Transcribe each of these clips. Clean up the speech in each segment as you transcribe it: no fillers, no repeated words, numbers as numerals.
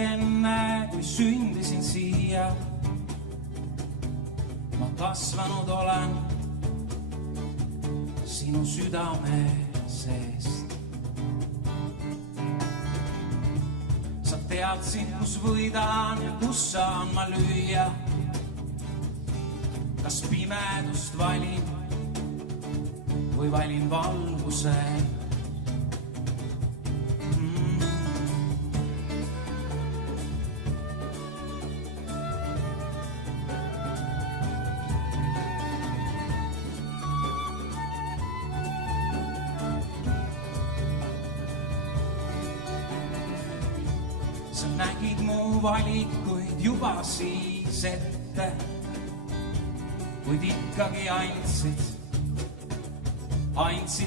enne, kui sündisin siia. Ma kasvanud olen sinu südame seest. Sa teadsid, kus võidan ja kus saan ma lüüa. Kas pimedust valin või valin valguse? Sa nägid mu valikuid juba siis ette, kuid ikkagi andsid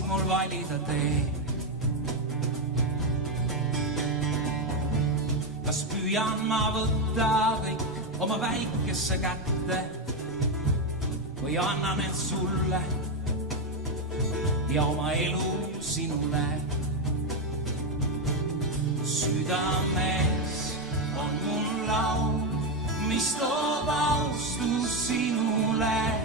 mul valida tee. Kas püüan ma võtta kõik oma väikesse kätte või annan end sulle ja oma elu sinule? Südames on mul laul, mis toob austus sinule.